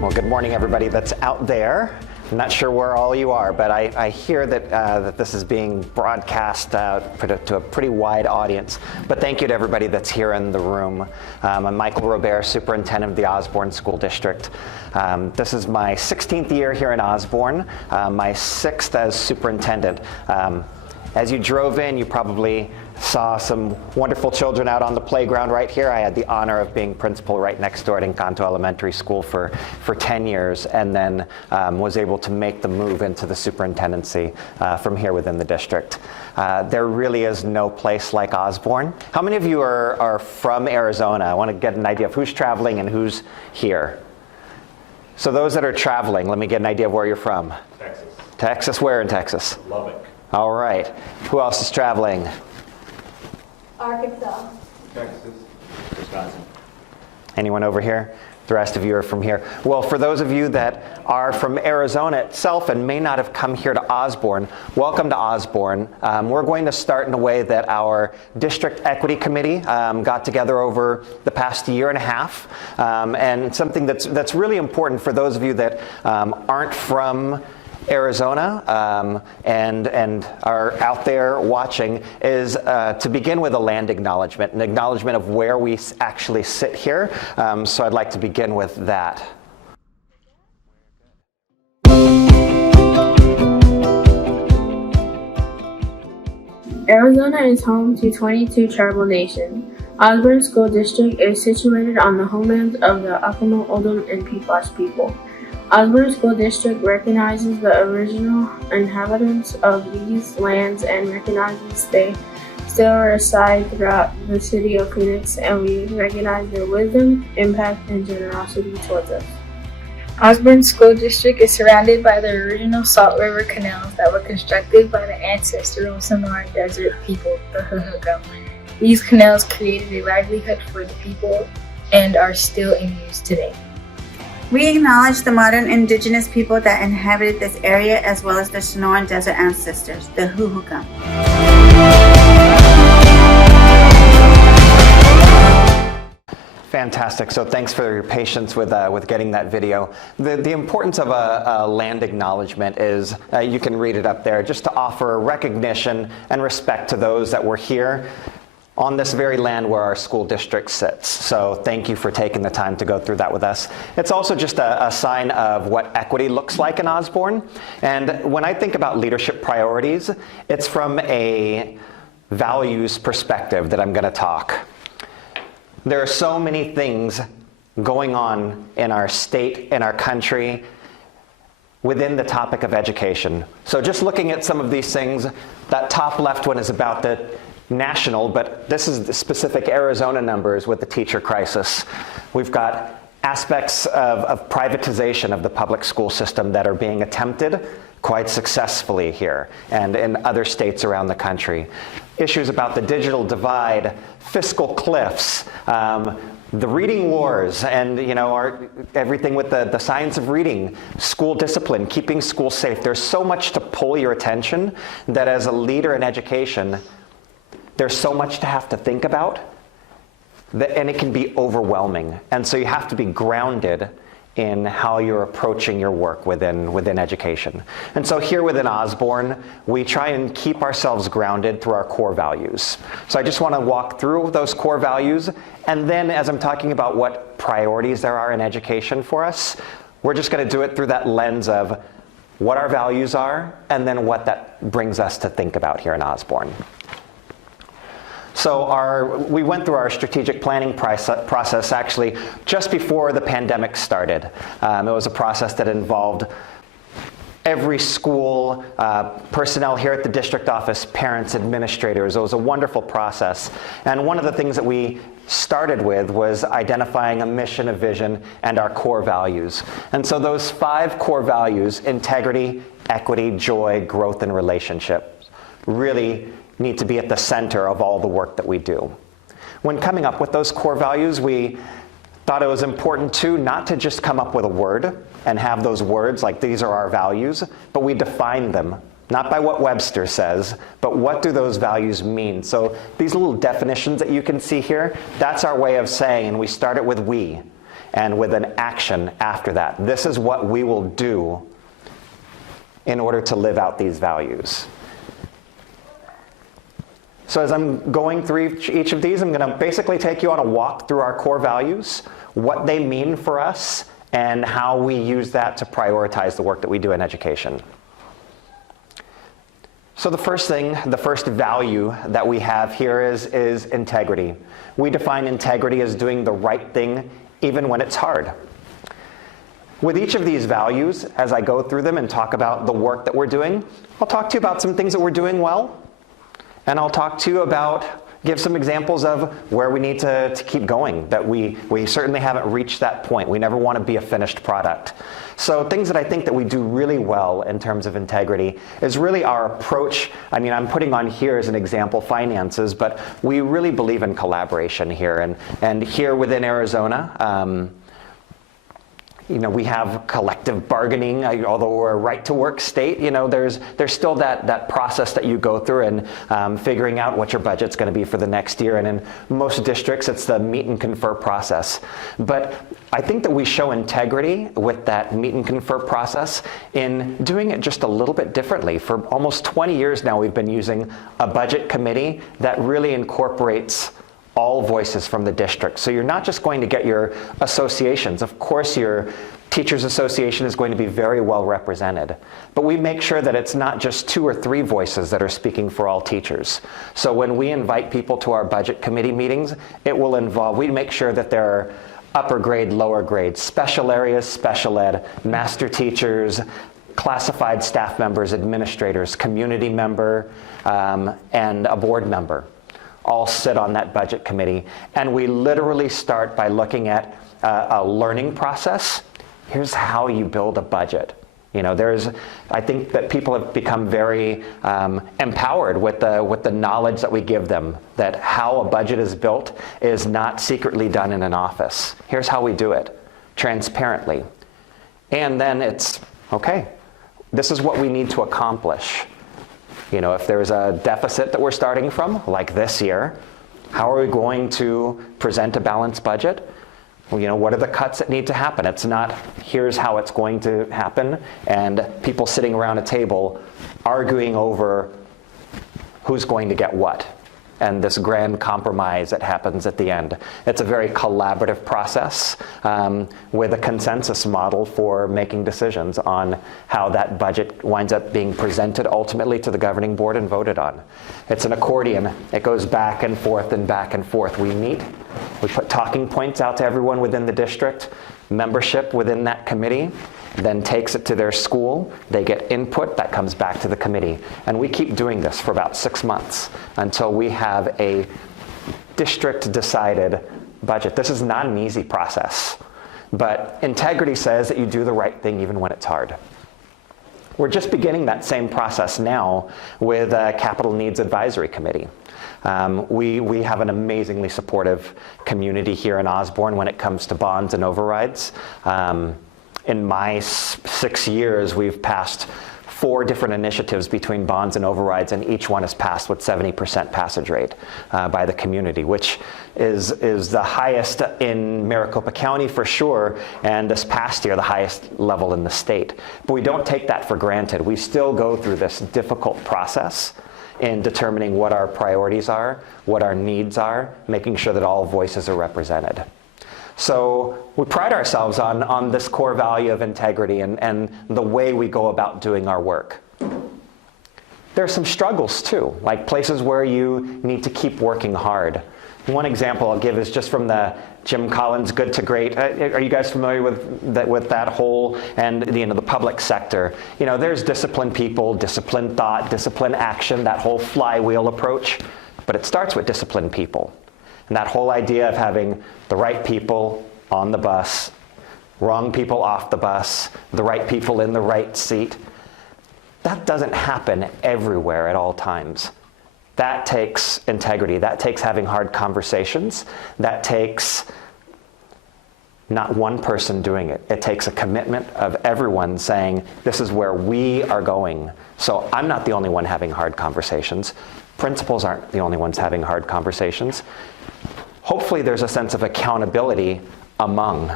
Well, good morning, everybody that's out there. I'm not sure where all you are, but I hear that that this is being broadcast to a pretty wide audience. But thank you to everybody that's here in the room. I'm Michael Robert, Superintendent of the Osborn School District. This is my 16th year here in Osborn, my 6th as superintendent. As you drove in, you probably saw some wonderful children out on the playground right here. I had the honor of being principal right next door at Encanto Elementary School for 10 years, and then was able to make the move into the superintendency from here within the district. There really is no place like Osborn. How many of you are from Arizona? I want to get an idea of who's traveling and who's here. So those that are traveling, let me get an idea of where you're from. Texas. Texas, where in Texas? Lubbock. All right. Who else is traveling? Arkansas. Texas. Wisconsin. Anyone over here? The rest of you are from here. Well, for those of you that are from Arizona itself and may not have come here to Osborn, welcome to Osborn. We're going to start in a way that our District Equity Committee got together over the past year and a half. And something that's really important for those of you that aren't from Arizona and are out there watching is to begin with a land acknowledgement, an acknowledgement of where we actually sit here. So I'd like to begin with that. Arizona is home to 22 tribal nations. Osborn School District is situated on the homelands of the Yakama, Oldham, and Pequot people. Osborn School District recognizes the original inhabitants of these lands and recognizes they still reside throughout the city of Phoenix, and we recognize their wisdom, impact, and generosity towards us. Osborn School District is surrounded by the original Salt River canals that were constructed by the ancestral Sonoran Desert people, the Huhugam. These canals created a livelihood for the people and are still in use today. We acknowledge the modern indigenous people that inhabited this area as well as their Sonoran Desert ancestors, the Huhugam. Fantastic. So thanks for your patience with getting that video. The importance of a land acknowledgement is, you can read it up there, just to offer recognition and respect to those that were here on this very land where our school district sits. So thank you for taking the time to go through that with us. It's also just a sign of what equity looks like in Osborn. And when I think about leadership priorities, it's from a values perspective that I'm going to talk. There are so many things going on in our state, in our country, within the topic of education. So just looking at some of these things, that top left one is about the national, but this is the specific Arizona numbers with the teacher crisis. We've got aspects of privatization of the public school system that are being attempted quite successfully here and in other states around the country. Issues about the digital divide, fiscal cliffs, the reading wars, and everything with the science of reading, school discipline, keeping schools safe. There's so much to pull your attention that as a leader in education, there's so much to have to think about, and it can be overwhelming. And so you have to be grounded in how you're approaching your work within education. And so here within Osborn, we try and keep ourselves grounded through our core values. So I just want to walk through those core values, and then as I'm talking about what priorities there are in education for us, we're just going to do it through that lens of what our values are, and then what that brings us to think about here in Osborn. So we went through our strategic planning process actually just before the pandemic started. It was a process that involved every school, personnel here at the district office, parents, administrators. It was a wonderful process. And one of the things that we started with was identifying a mission, a vision, and our core values. And so those 5 core values, integrity, equity, joy, growth, and relationships, really need to be at the center of all the work that we do. When coming up with those core values, we thought it was important too not to just come up with a word and have those words like these are our values, but we define them, not by what Webster says, but what do those values mean. So these little definitions that you can see here, that's our way of saying, and we start it with we. and with an action after that. This is what we will do in order to live out these values. So as I'm going through each of these, I'm going to basically take you on a walk through our core values, what they mean for us, and how we use that to prioritize the work that we do in education. So the first thing, the first value that we have here is integrity. We define integrity as doing the right thing even when it's hard. With each of these values, as I go through them and talk about the work that we're doing, I'll talk to you about some things that we're doing well, and I'll talk to you about, give some examples of where we need to keep going, that we certainly haven't reached that point. We never want to be a finished product. So things that I think that we do really well in terms of integrity is really our approach. I mean, I'm putting on here as an example finances, but we really believe in collaboration here. And here within Arizona, we have collective bargaining, although we're a right-to-work state. There's still that process that you go through and figuring out what your budget's going to be for the next year. And in most districts, it's the meet and confer process. But I think that we show integrity with that meet and confer process in doing it just a little bit differently. For almost 20 years now, we've been using a budget committee that really incorporates all voices from the district. So you're not just going to get your associations. Of course, your teachers association is going to be very well represented. But we make sure that it's not just 2 or 3 voices that are speaking for all teachers. So when we invite people to our budget committee meetings, it will involve, we make sure that there are upper grade, lower grade, special areas, special ed, master teachers, classified staff members, administrators, community member, and a board member all sit on that budget committee. And we literally start by looking at a learning process. Here's how you build a budget. I think that people have become very empowered with the knowledge that we give them, that how a budget is built is not secretly done in an office. Here's how we do it, transparently. And then it's, okay, this is what we need to accomplish. If there's a deficit that we're starting from, like this year, how are we going to present a balanced budget? What are the cuts that need to happen? It's not, here's how it's going to happen, and people sitting around a table arguing over who's going to get what, and this grand compromise that happens at the end. It's a very collaborative process with a consensus model for making decisions on how that budget winds up being presented ultimately to the governing board and voted on. It's an accordion. It goes back and forth and back and forth. We meet, we put talking points out to everyone within the district, membership within that committee then takes it to their school, they get input, that comes back to the committee. And we keep doing this for about 6 months until we have a district-decided budget. This is not an easy process, but integrity says that you do the right thing even when it's hard. We're just beginning that same process now with a Capital Needs Advisory Committee. We have an amazingly supportive community here in Osborn when it comes to bonds and overrides. In my 6 years, we've passed 4 different initiatives between bonds and overrides, and each one is passed with 70% passage rate by the community, which is the highest in Maricopa County for sure, and this past year, the highest level in the state. But we don't take that for granted. We still go through this difficult process in determining what our priorities are, what our needs are, making sure that all voices are represented. So we pride ourselves on this core value of integrity and the way we go about doing our work. There are some struggles too, like places where you need to keep working hard. One example I'll give is just from the Jim Collins Good to Great. Are you guys familiar with that whole, and the public sector? There's disciplined people, disciplined thought, disciplined action, that whole flywheel approach, but it starts with disciplined people. And that whole idea of having the right people on the bus, wrong people off the bus, the right people in the right seat, that doesn't happen everywhere at all times. That takes integrity. That takes having hard conversations. That takes not one person doing it. It takes a commitment of everyone saying, this is where we are going. So I'm not the only one having hard conversations. Principals aren't the only ones having hard conversations. Hopefully there's a sense of accountability among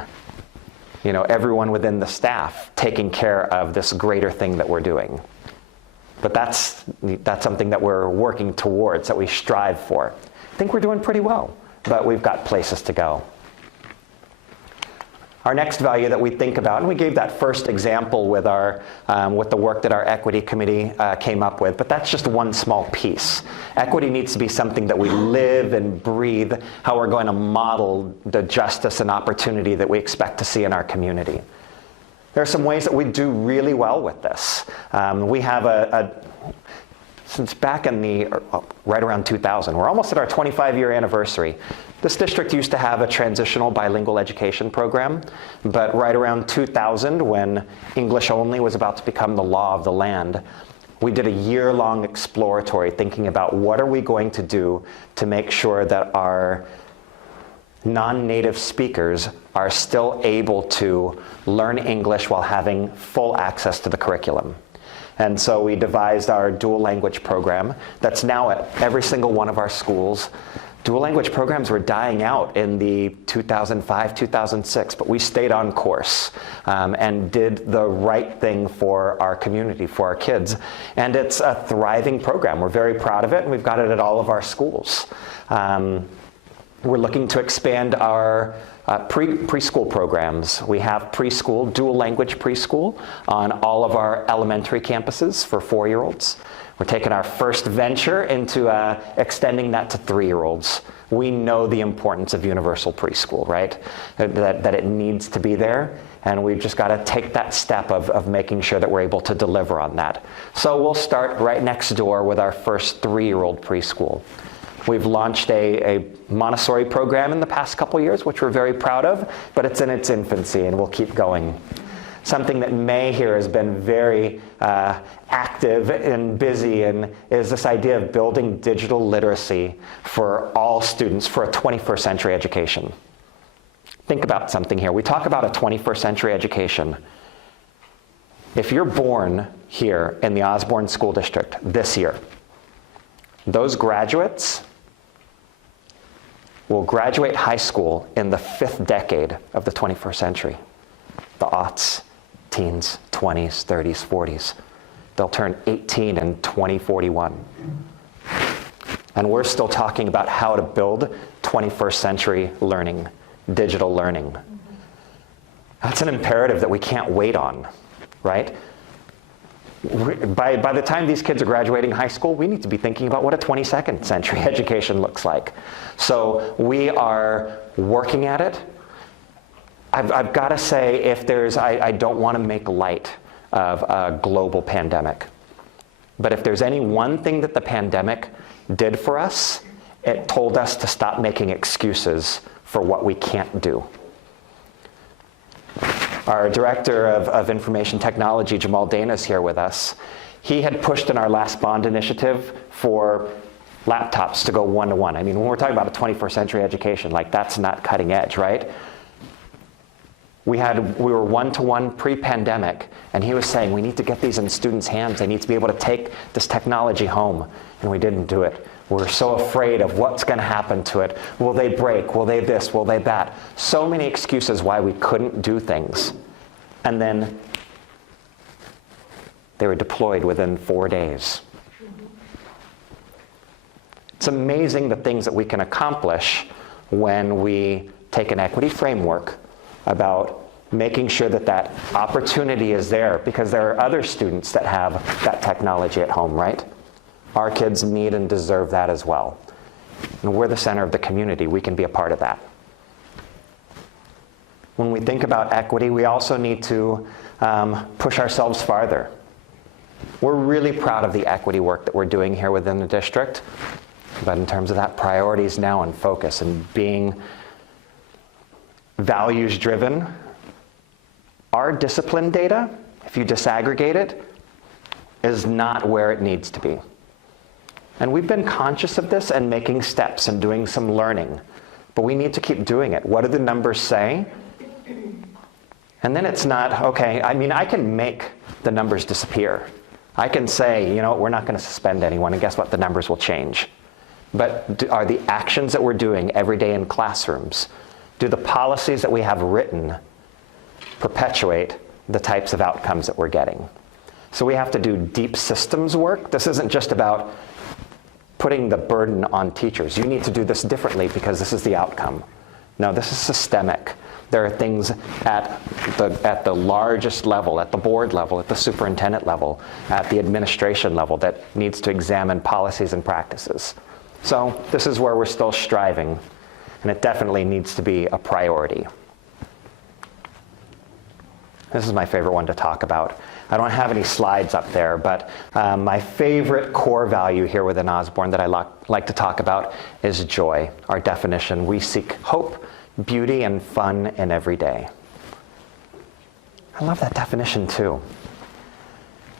everyone within the staff taking care of this greater thing that we're doing. But that's something that we're working towards, that we strive for. I think we're doing pretty well, but we've got places to go. Our next value that we think about, and we gave that first example with with the work that our equity committee came up with, but that's just one small piece. Equity needs to be something that we live and breathe, how we're going to model the justice and opportunity that we expect to see in our community. There are some ways that we do really well with this. We have since back in right around 2000, we're almost at our 25-year anniversary. This district used to have a transitional bilingual education program, but right around 2000, when English only was about to become the law of the land, we did a year-long exploratory thinking about what are we going to do to make sure that our non-native speakers are still able to learn English while having full access to the curriculum. And so we devised our dual language program that's now at every single one of our schools. Dual language programs were dying out in the 2005, 2006, but we stayed on course and did the right thing for our community, for our kids. And it's a thriving program. We're very proud of it, and we've got it at all of our schools. We're looking to expand our preschool programs. We have preschool, dual language preschool on all of our elementary campuses for 4-year-olds. We're taking our first venture into extending that to 3-year-olds. We know the importance of universal preschool, right? That it needs to be there, and we've just got to take that step of making sure that we're able to deliver on that. So we'll start right next door with our first 3-year-old preschool. We've launched a Montessori program in the past couple years, which we're very proud of, but it's in its infancy, and we'll keep going. Something that May here has been very active and busy in is this idea of building digital literacy for all students for a 21st century education. Think about something here. We talk about a 21st century education. If you're born here in the Osborn School District this year, those graduates will graduate high school in the 5th decade of the 21st century. The aughts, teens, 20s, 30s, 40s. They'll turn 18 in 2041. And we're still talking about how to build 21st century learning, digital learning. That's an imperative that we can't wait on, right? By the time these kids are graduating high school, we need to be thinking about what a 22nd century education looks like. So we are working at it. I've got to say, I don't want to make light of a global pandemic. But if there's any one thing that the pandemic did for us, it told us to stop making excuses for what we can't do. Our Director of Information Technology, Jamal Dana, is here with us. He had pushed in our last bond initiative for laptops to go one-to-one. I mean, when we're talking about a 21st century education, like that's not cutting edge, right? We were one-to-one pre-pandemic, and he was saying we need to get these in students' hands. They need to be able to take this technology home, and we didn't do it. We're so afraid of what's going to happen to it. Will they break? Will they this? Will they that? So many excuses why we couldn't do things. And then they were deployed within 4 days. It's amazing the things that we can accomplish when we take an equity framework about making sure that that opportunity is there, because there are other students that have that technology at home, right? Our kids need and deserve that as well. And we're the center of the community. We can be a part of that. When we think about equity, we also need to push ourselves farther. We're really proud of the equity work that we're doing here within the district, but in terms of that priorities now and focus and being values-driven, our discipline data, if you disaggregate it, is not where it needs to be. And we've been conscious of this and making steps and doing some learning, but we need to keep doing it. What do the numbers say? And then it's not, okay, I mean, I can make the numbers disappear. I can say, you know, we're not going to suspend anyone, and guess what? The numbers will change. But are the actions that we're doing every day in classrooms, do the policies that we have written perpetuate the types of outcomes that we're getting. So we have to do deep systems work. This isn't just about putting the burden on teachers. You need to do this differently because this is the outcome. No, this is systemic. There are things at the largest level, at the board level, at the superintendent level, at the administration level that needs to examine policies and practices. So this is where we're still striving, and it definitely needs to be a priority. This is my favorite one to talk about. I don't have any slides up there, but my favorite core value here within Osborn that I like to talk about is joy. Our definition: we seek hope, beauty, and fun in every day. I love that definition too.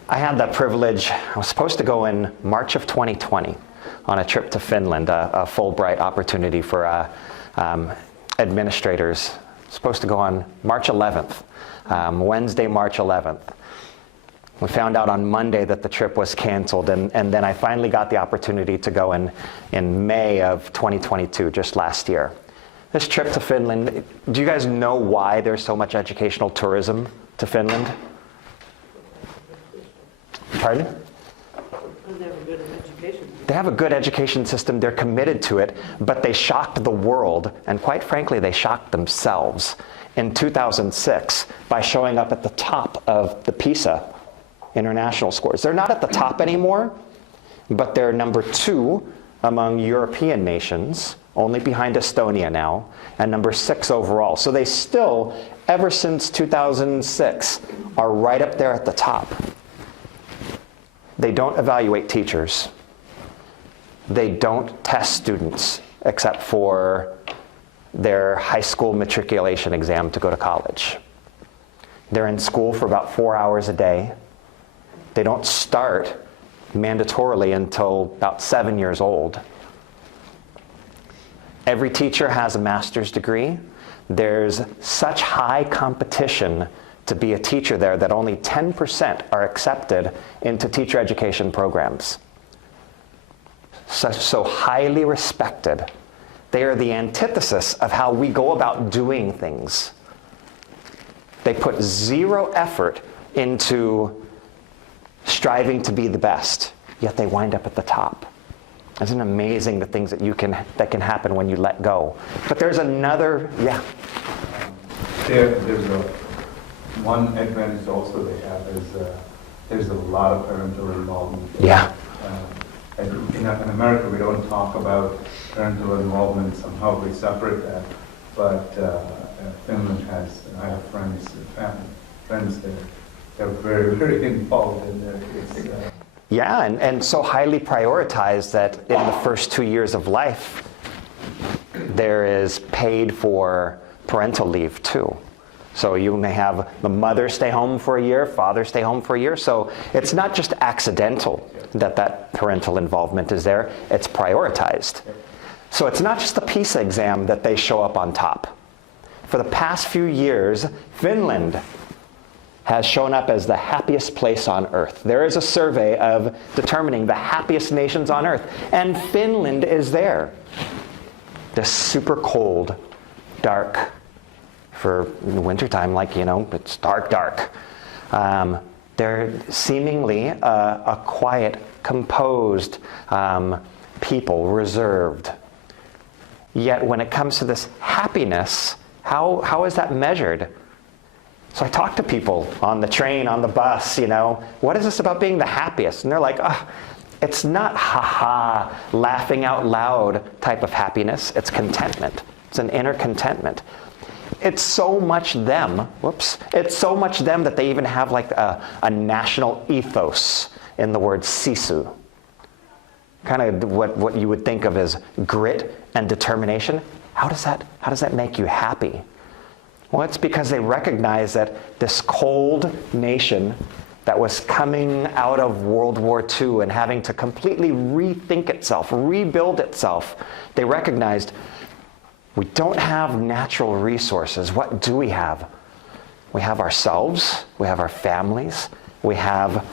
I had that privilege. I was supposed to go in March of 2020 on a trip to Finland, a Fulbright opportunity for administrators. Supposed to go on March 11th, Wednesday, March 11th. We found out on Monday that the trip was canceled, and then I finally got the opportunity to go in May of 2022, just last year. This trip to Finland, do you guys know why there's so much educational tourism to Finland? Pardon? They have a good education system, they're committed to it, but they shocked the world, and quite frankly, they shocked themselves in 2006 by showing up at the top of the PISA international scores. They're not at the top anymore, but they're number 2 among European nations, only behind Estonia now, and number 6 overall. So they still, ever since 2006, are right up there at the top. They don't evaluate teachers. They don't test students, except for their high school matriculation exam to go to college. They're in school for about 4 hours a day. They don't start mandatorily until about 7 years old. Every teacher has a master's degree. There's such high competition to be a teacher there that only 10% are accepted into teacher education programs. So highly respected. They are the antithesis of how we go about doing things. They put zero effort into striving to be the best, yet they wind up at the top. Isn't it amazing the things that can happen when you let go? But there's another, yeah. There's one advantage also they have is there's a lot of parental involvement. Yeah. In America, we don't talk about parental involvement. Somehow we separate that. But Finland has, I have friends there. They're very, very involved in there. Yeah, and so highly prioritized that in the first 2 years of life, there is paid for parental leave too. So you may have the mother stay home for a year, father stay home for a year. So it's not just accidental that parental involvement is there, it's prioritized. So it's not just the PISA exam that they show up on top. For the past few years, Finland has shown up as the happiest place on earth. There is a survey of determining the happiest nations on earth, and Finland is there. This super cold, dark, for the wintertime, like, it's dark. They're seemingly a quiet, composed people, reserved. Yet when it comes to this happiness, how is that measured? So I talk to people on the train, on the bus, what is this about being the happiest? And they're like, it's not ha-ha, laughing out loud type of happiness. It's contentment. It's an inner contentment. It's so much them, it's so much them that they even have like a national ethos in the word sisu. Kind of what you would think of as grit and determination. How does that make you happy? Well, it's because they recognize that this cold nation that was coming out of World War II and having to completely rethink itself, rebuild itself, they recognized we don't have natural resources. What do we have? We have ourselves, we have our families, we have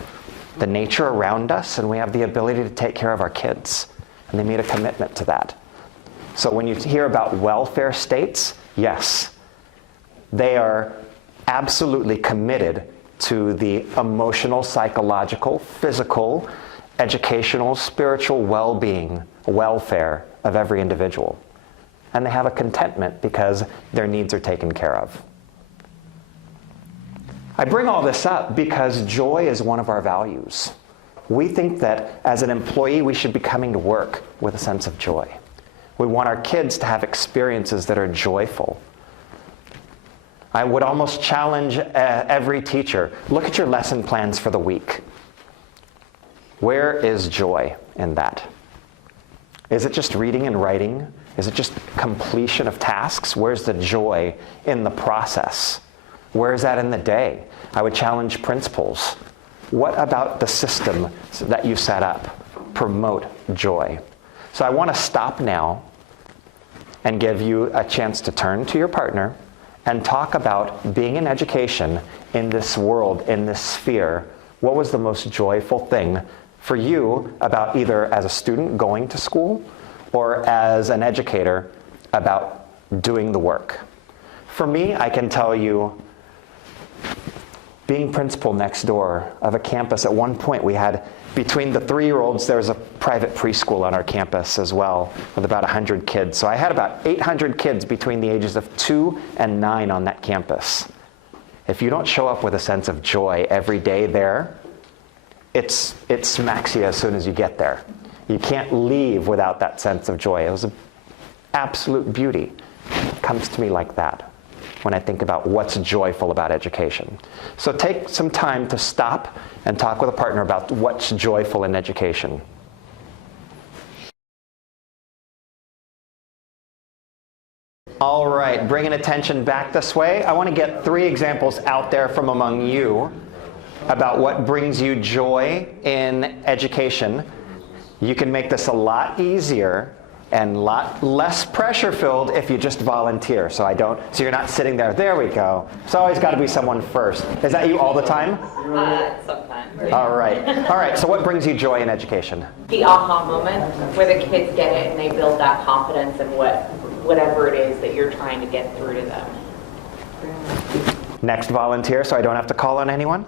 the nature around us, and we have the ability to take care of our kids. And they made a commitment to that. So when you hear about welfare states, yes, they are absolutely committed to the emotional, psychological, physical, educational, spiritual well-being, welfare of every individual. And they have a contentment because their needs are taken care of. I bring all this up because joy is one of our values. We think that as an employee, we should be coming to work with a sense of joy. We want our kids to have experiences that are joyful. I would almost challenge every teacher, look at your lesson plans for the week. Where is joy in that? Is it just reading and writing? Is it just completion of tasks? Where's the joy in the process? Where is that in the day? I would challenge principals. What about the system that you set up? Promote joy. So I want to stop now and give you a chance to turn to your partner and talk about being in education in this world, in this sphere. What was the most joyful thing for you about either as a student going to school or as an educator about doing the work? For me, I can tell you, being principal next door of a campus, at one point we had, between the 3-year-olds, there was a private preschool on our campus as well, with about 100 kids. So I had about 800 kids between the ages of 2 and 9 on that campus. If you don't show up with a sense of joy every day there, it smacks you as soon as you get there. You can't leave without that sense of joy. It was an absolute beauty. It comes to me like that when I think about what's joyful about education. So take some time to stop and talk with a partner about what's joyful in education. All right, bringing attention back this way, I want to get 3 examples out there from among you about what brings you joy in education. You can make this a lot easier and a lot less pressure-filled if you just volunteer. So you're not sitting there we go. It's always got to be someone first. Is that you all the time? Sometimes. All right, so what brings you joy in education? The aha moment where the kids get it and they build that confidence in whatever it is that you're trying to get through to them. Next volunteer, so I don't have to call on anyone?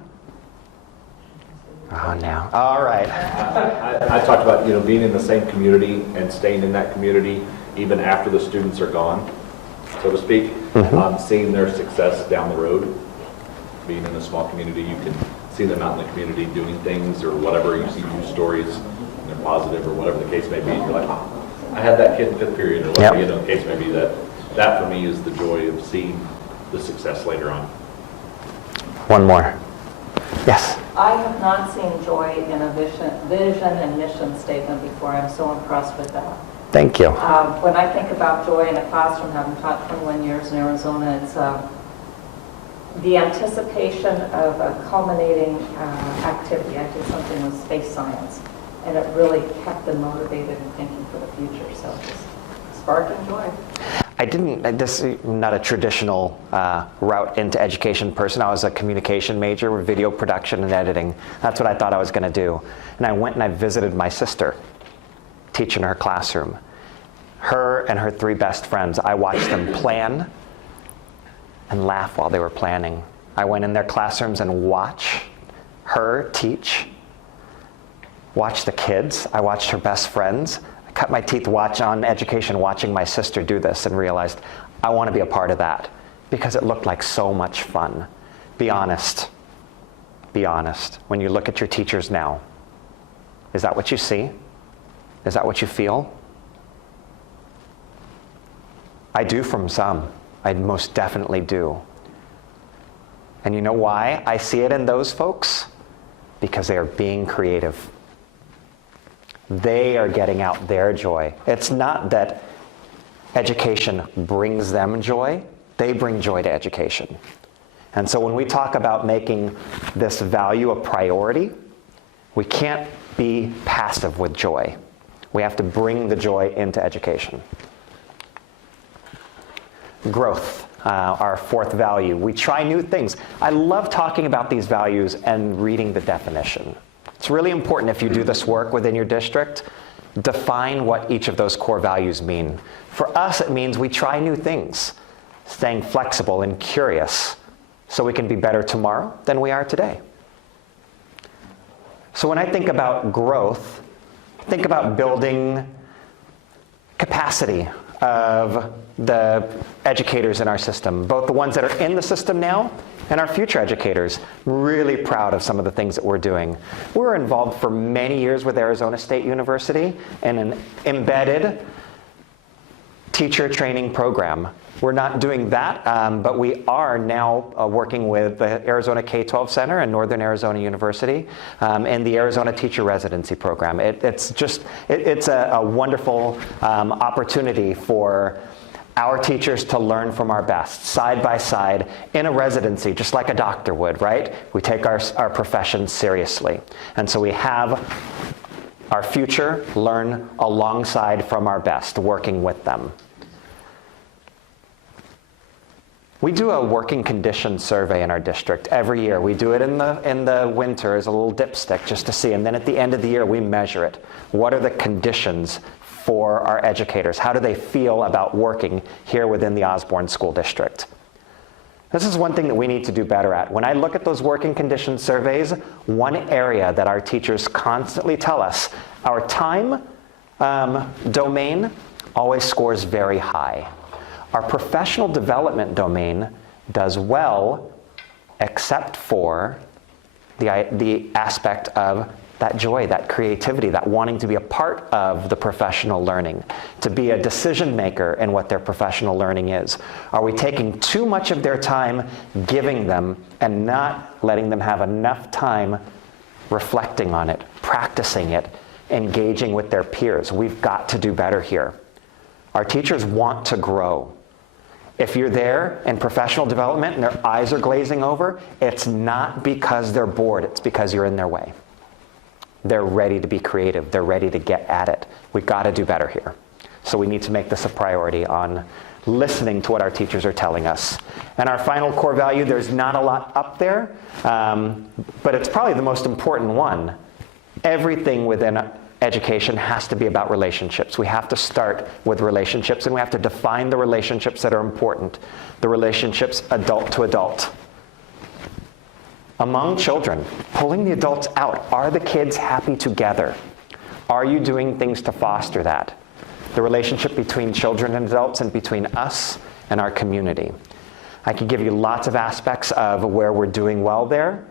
Oh, no. All right. I talked about being in the same community and staying in that community even after the students are gone, so to speak. Seeing their success down the road. Being in a small community, you can see them out in the community doing things or whatever. You see news stories, and they're positive or whatever the case may be. And you're like, oh, I had that kid in 5th period or whatever the case may be. That for me is the joy of seeing the success later on. One more. Yes. I have not seen joy in a vision and mission statement before. I'm so impressed with that. Thank you. When I think about joy in a classroom, having taught 21 years in Arizona, it's the anticipation of a culminating activity. I did something with space science, and it really kept them motivated and thinking for the future. So just sparking joy. This is not a traditional route into education person. I was a communication major with video production and editing. That's what I thought I was going to do. And I went and I visited my sister, teaching her classroom. Her and her 3 best friends, I watched them plan and laugh while they were planning. I went in their classrooms and watched her teach, watched the kids. I watched her best friends. Cut my teeth on education watching my sister do this and realized I want to be a part of that because it looked like so much fun. Be honest. Be honest. When you look at your teachers now, is that what you see? Is that what you feel? I do from some. I most definitely do. And you know why I see it in those folks? Because they are being creative. They are getting out their joy. It's not that education brings them joy. They bring joy to education. And so when we talk about making this value a priority, we can't be passive with joy. We have to bring the joy into education. Growth, our 4th value. We try new things. I love talking about these values and reading the definition. It's really important if you do this work within your district, define what each of those core values mean. For us, it means we try new things, staying flexible and curious, so we can be better tomorrow than we are today. So when I think about growth, think about building capacity of the educators in our system, both the ones that are in the system now and our future educators. Really proud of some of the things that we're doing. We were involved for many years with Arizona State University in an embedded teacher training program. We're not doing that, but we are now working with the Arizona K-12 Center and Northern Arizona University and the Arizona Teacher Residency Program. It's a wonderful opportunity for our teachers to learn from our best, side by side, in a residency, just like a doctor would, right? We take our profession seriously. And so we have our future learn alongside from our best, working with them. We do a working condition survey in our district every year. We do it in the winter as a little dipstick just to see, and then at the end of the year we measure it. What are the conditions for our educators? How do they feel about working here within the Osborn School District? This is one thing that we need to do better at. When I look at those working condition surveys, one area that our teachers constantly tell us, our time domain always scores very high. Our professional development domain does well, except for the aspect of that joy, that creativity, that wanting to be a part of the professional learning, to be a decision maker in what their professional learning is. Are we taking too much of their time giving them and not letting them have enough time reflecting on it, practicing it, engaging with their peers? We've got to do better here. Our teachers want to grow. If you're there in professional development and their eyes are glazing over, it's not because they're bored, it's because you're in their way. They're ready to be creative, they're ready to get at it. We've got to do better here. So we need to make this a priority on listening to what our teachers are telling us. And our final core value, there's not a lot up there, but it's probably the most important one. Everything within education has to be about relationships. We have to start with relationships, and we have to define the relationships that are important. The relationships adult to adult. Among children, pulling the adults out. Are the kids happy together? Are you doing things to foster that? The relationship between children and adults and between us and our community. I can give you lots of aspects of where we're doing well there,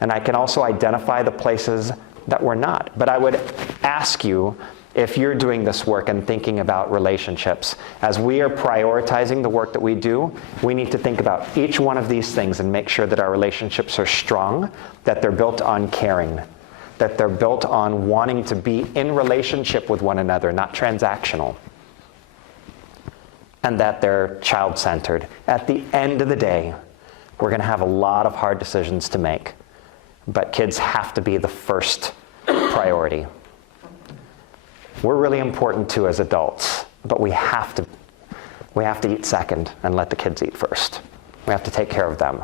and I can also identify the places that we're not. But I would ask you, if you're doing this work and thinking about relationships, as we are prioritizing the work that we do, we need to think about each one of these things and make sure that our relationships are strong, that they're built on caring, that they're built on wanting to be in relationship with one another, not transactional, and that they're child-centered. At the end of the day, we're going to have a lot of hard decisions to make. But kids have to be the first priority. We're really important too as adults, but we have to eat second and let the kids eat first. We have to take care of them.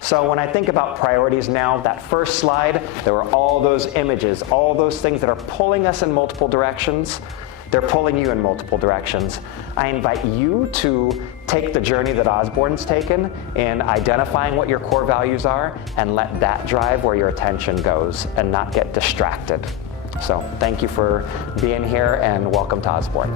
So when I think about priorities now, that first slide, there were all those images, all those things that are pulling us in multiple directions. They're pulling you in multiple directions. I invite you to take the journey that Osborn's taken in identifying what your core values are and let that drive where your attention goes and not get distracted. So thank you for being here and welcome to Osborn.